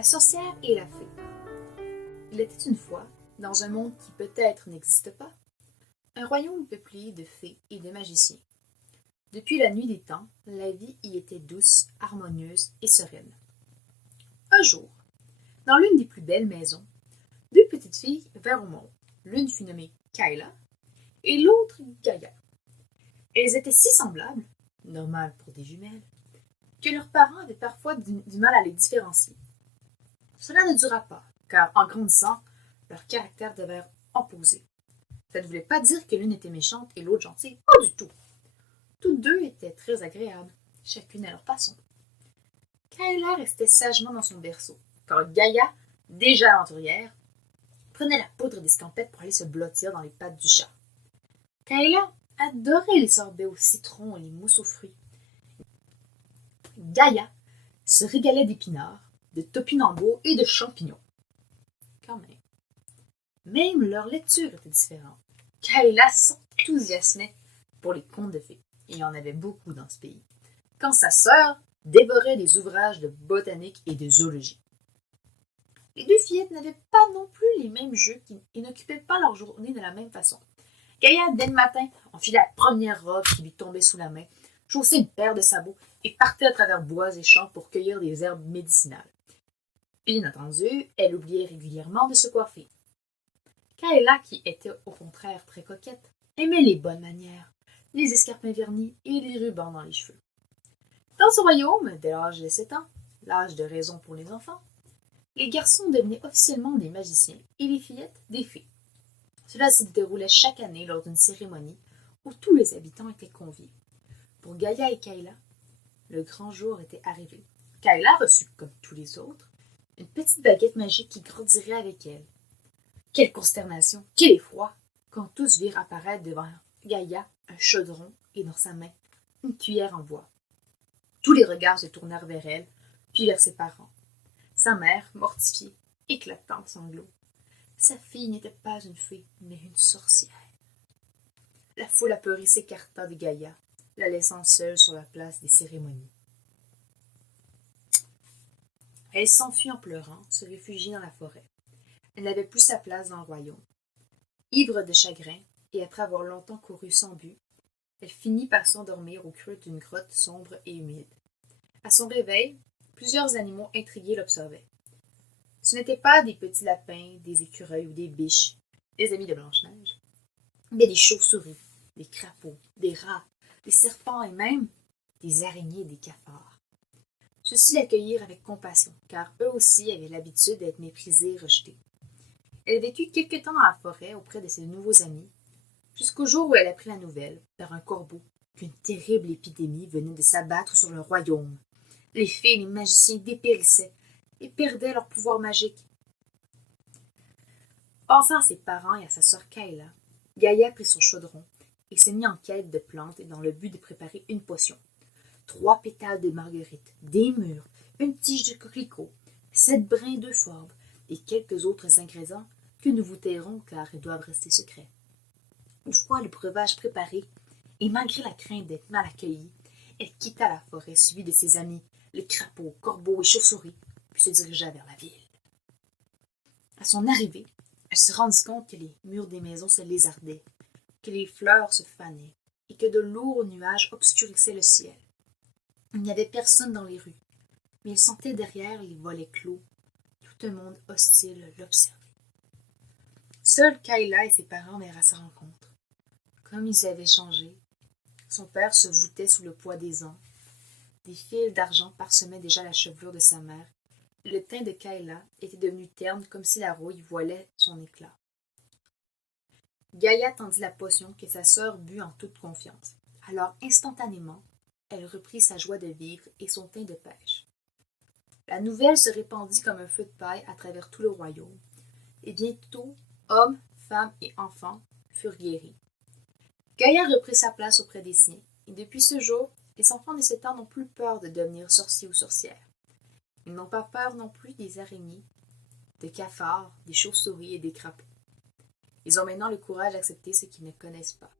La sorcière et la fée. Il était une fois, dans un monde qui peut-être n'existe pas, un royaume peuplé de fées et de magiciens. Depuis la nuit des temps, la vie y était douce, harmonieuse et sereine. Un jour, dans l'une des plus belles maisons, deux petites filles vinrent au monde. L'une fut nommée Kayla et l'autre Gaïa. Elles étaient si semblables, normal pour des jumelles, que leurs parents avaient parfois du mal à les différencier. Cela ne dura pas, car en grandissant, leurs caractères devinrent opposés. Ça ne voulait pas dire que l'une était méchante et l'autre gentille, pas du tout. Toutes deux étaient très agréables, chacune à leur façon. Kayla restait sagement dans son berceau, quand Gaïa, déjà aventurière, prenait la poudre d'escampette pour aller se blottir dans les pattes du chat. Kayla adorait les sorbets au citron et les mousses aux fruits. Gaïa se régalait d'épinards, de topinambours et de champignons. Quand même. Même leur lecture était différente. Kayla s'enthousiasmait pour les contes de fées, et il y en avait beaucoup dans ce pays, quand sa sœur dévorait des ouvrages de botanique et de zoologie. Les deux fillettes n'avaient pas non plus les mêmes jeux et n'occupaient pas leur journée de la même façon. Gaïa, dès le matin, enfilait la première robe qui lui tombait sous la main, chaussait une paire de sabots et partait à travers bois et champs pour cueillir des herbes médicinales. Bien entendu, elle oubliait régulièrement de se coiffer. Kayla, qui était au contraire très coquette, aimait les bonnes manières, les escarpins vernis et les rubans dans les cheveux. Dans ce royaume, dès l'âge de 7 ans, l'âge de raison pour les enfants, les garçons devenaient officiellement des magiciens et les fillettes des fées. Cela se déroulait chaque année lors d'une cérémonie où tous les habitants étaient conviés. Pour Gaïa et Kayla, le grand jour était arrivé. Kayla reçut, comme tous les autres, une petite baguette magique qui grandirait avec elle. Quelle consternation, quel effroi, quand tous virent apparaître devant Gaïa un chaudron et dans sa main une cuillère en bois. Tous les regards se tournèrent vers elle, puis vers ses parents. Sa mère, mortifiée, éclatant en sanglots. Sa fille n'était pas une fée, mais une sorcière. La foule apeurée s'écarta de Gaïa, la laissant seule sur la place des cérémonies. Elle s'enfuit en pleurant, se réfugie dans la forêt. Elle n'avait plus sa place dans le royaume. Ivre de chagrin, et après avoir longtemps couru sans but, elle finit par s'endormir au creux d'une grotte sombre et humide. À son réveil, plusieurs animaux intrigués l'observaient. Ce n'étaient pas des petits lapins, des écureuils ou des biches, les amis de Blanche-Neige, mais des chauves-souris, des crapauds, des rats, des serpents et même des araignées et des cafards. Ceux-ci l'accueillirent avec compassion, car eux aussi avaient l'habitude d'être méprisés et rejetés. Elle vécut quelque temps dans la forêt auprès de ses nouveaux amis, jusqu'au jour où elle apprit la nouvelle, par un corbeau, qu'une terrible épidémie venait de s'abattre sur le royaume. Les fées et les magiciens dépérissaient et perdaient leur pouvoir magique. Pensant à ses parents et à sa sœur Kayla, Gaïa prit son chaudron et se mit en quête de plantes dans le but de préparer une potion. 3 pétales de marguerite, des mûres, une tige de coquelicot, 7 brins d'euphorbes et quelques autres ingrédients que nous vous tairons car ils doivent rester secrets. Une fois le breuvage préparé, et malgré la crainte d'être mal accueillie, elle quitta la forêt suivie de ses amis, les crapauds, corbeaux et chauves-souris, puis se dirigea vers la ville. À son arrivée, elle se rendit compte que les murs des maisons se lézardaient, que les fleurs se fanaient et que de lourds nuages obscurissaient le ciel. Il n'y avait personne dans les rues, mais elle sentait derrière les volets clos tout un monde hostile l'observer. Seuls Kayla et ses parents vinrent à sa rencontre. Comme ils avaient changé, son père se voûtait sous le poids des ans. Des fils d'argent parsemaient déjà la chevelure de sa mère. Le teint de Kayla était devenu terne comme si la rouille voilait son éclat. Gaïa tendit la potion que sa sœur but en toute confiance. Alors, instantanément, elle reprit sa joie de vivre et son teint de pêche. La nouvelle se répandit comme un feu de paille à travers tout le royaume, et bientôt, hommes, femmes et enfants furent guéris. Gaïa reprit sa place auprès des siens, et depuis ce jour, les enfants de 7 ans n'ont plus peur de devenir sorciers ou sorcières. Ils n'ont pas peur non plus des araignées, des cafards, des chauves-souris et des crapauds. Ils ont maintenant le courage d'accepter ce qu'ils ne connaissent pas.